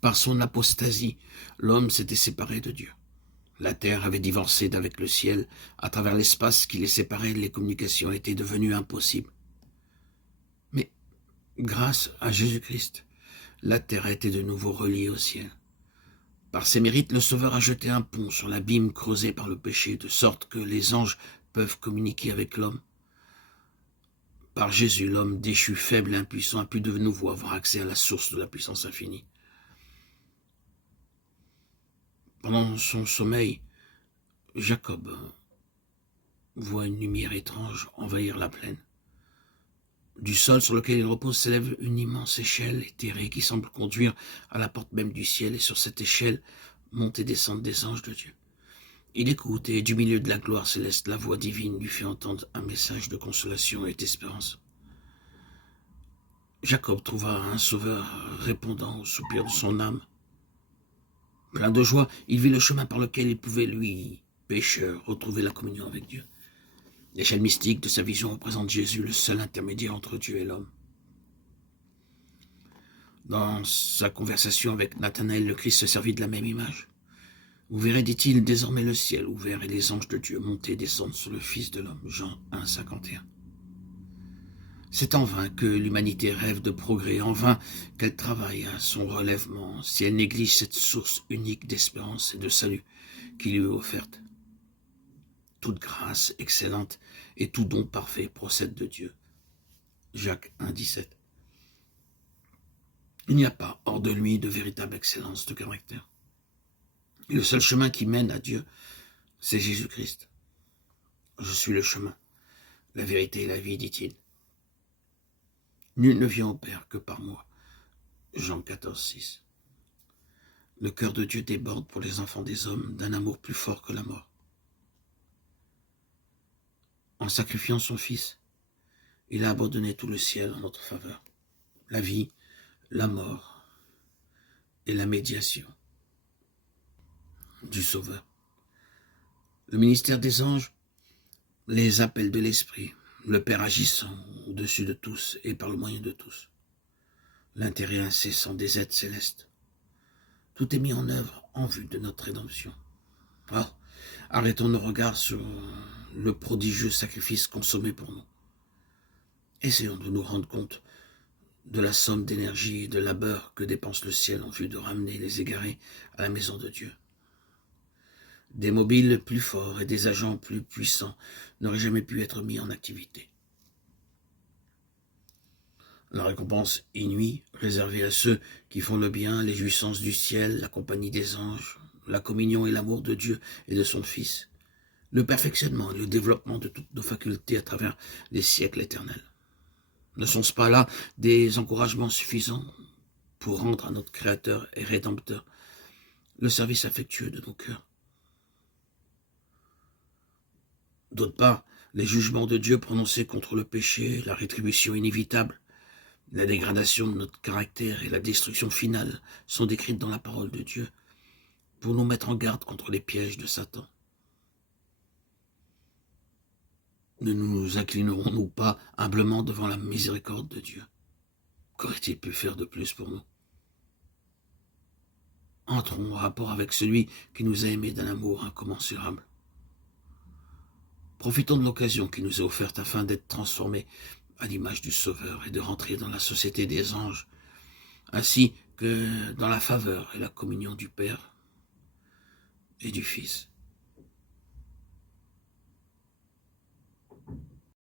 Par son apostasie, l'homme s'était séparé de Dieu. La terre avait divorcé d'avec le ciel. À travers l'espace qui les séparait, les communications étaient devenues impossibles. Mais grâce à Jésus-Christ, la terre a été de nouveau reliée au ciel. Par ses mérites, le Sauveur a jeté un pont sur l'abîme creusé par le péché, de sorte que les anges peuvent communiquer avec l'homme. Par Jésus, l'homme déchu, faible et impuissant a pu de nouveau avoir accès à la source de la puissance infinie. Pendant son sommeil, Jacob voit une lumière étrange envahir la plaine. Du sol sur lequel il repose s'élève une immense échelle éthérée qui semble conduire à la porte même du ciel, et sur cette échelle montent et descendent des anges de Dieu. Il écoute, et du milieu de la gloire céleste, la voix divine lui fait entendre un message de consolation et d'espérance. Jacob trouva un sauveur répondant au soupir de son âme. Plein de joie, il vit le chemin par lequel il pouvait, lui, pécheur, retrouver la communion avec Dieu. L'échelle mystique de sa vision représente Jésus, le seul intermédiaire entre Dieu et l'homme. Dans sa conversation avec Nathanaël, le Christ se servit de la même image. Vous verrez, dit-il, désormais le ciel ouvert et les anges de Dieu monter et descendre sur le Fils de l'homme. Jean 1, 51. C'est en vain que l'humanité rêve de progrès, en vain qu'elle travaille à son relèvement, si elle néglige cette source unique d'espérance et de salut qui lui est offerte. Toute grâce excellente et tout don parfait procède de Dieu. Jacques 1, 17. Il n'y a pas hors de lui de véritable excellence de caractère. Et le seul chemin qui mène à Dieu, c'est Jésus-Christ. Je suis le chemin, la vérité et la vie, dit-il. Nul ne vient au Père que par moi. Jean 14, 6. Le cœur de Dieu déborde pour les enfants des hommes d'un amour plus fort que la mort. En sacrifiant son Fils, il a abandonné tout le ciel en notre faveur. La vie, la mort et la médiation du Sauveur. Le ministère des anges, les appels de l'Esprit, le Père agissant au-dessus de tous et par le moyen de tous. L'intérêt incessant des êtres célestes. Tout est mis en œuvre en vue de notre rédemption. Ah, arrêtons nos regards sur le prodigieux sacrifice consommé pour nous. Essayons de nous rendre compte de la somme d'énergie et de labeur que dépense le ciel en vue de ramener les égarés à la maison de Dieu. Des mobiles plus forts et des agents plus puissants n'auraient jamais pu être mis en activité. La récompense inouïe, réservée à ceux qui font le bien, les jouissances du ciel, la compagnie des anges, la communion et l'amour de Dieu et de son Fils, le perfectionnement et le développement de toutes nos facultés à travers les siècles éternels. Ne sont-ce pas là des encouragements suffisants pour rendre à notre Créateur et Rédempteur le service affectueux de nos cœurs? D'autre part, les jugements de Dieu prononcés contre le péché, la rétribution inévitable, la dégradation de notre caractère et la destruction finale sont décrites dans la parole de Dieu pour nous mettre en garde contre les pièges de Satan. Ne nous inclinerons-nous pas humblement devant la miséricorde de Dieu? Qu'aurait-il pu faire de plus pour nous? Entrons en rapport avec celui qui nous a aimés d'un amour incommensurable. Profitons de l'occasion qui nous est offerte afin d'être transformés à l'image du Sauveur et de rentrer dans la société des anges, ainsi que dans la faveur et la communion du Père et du Fils.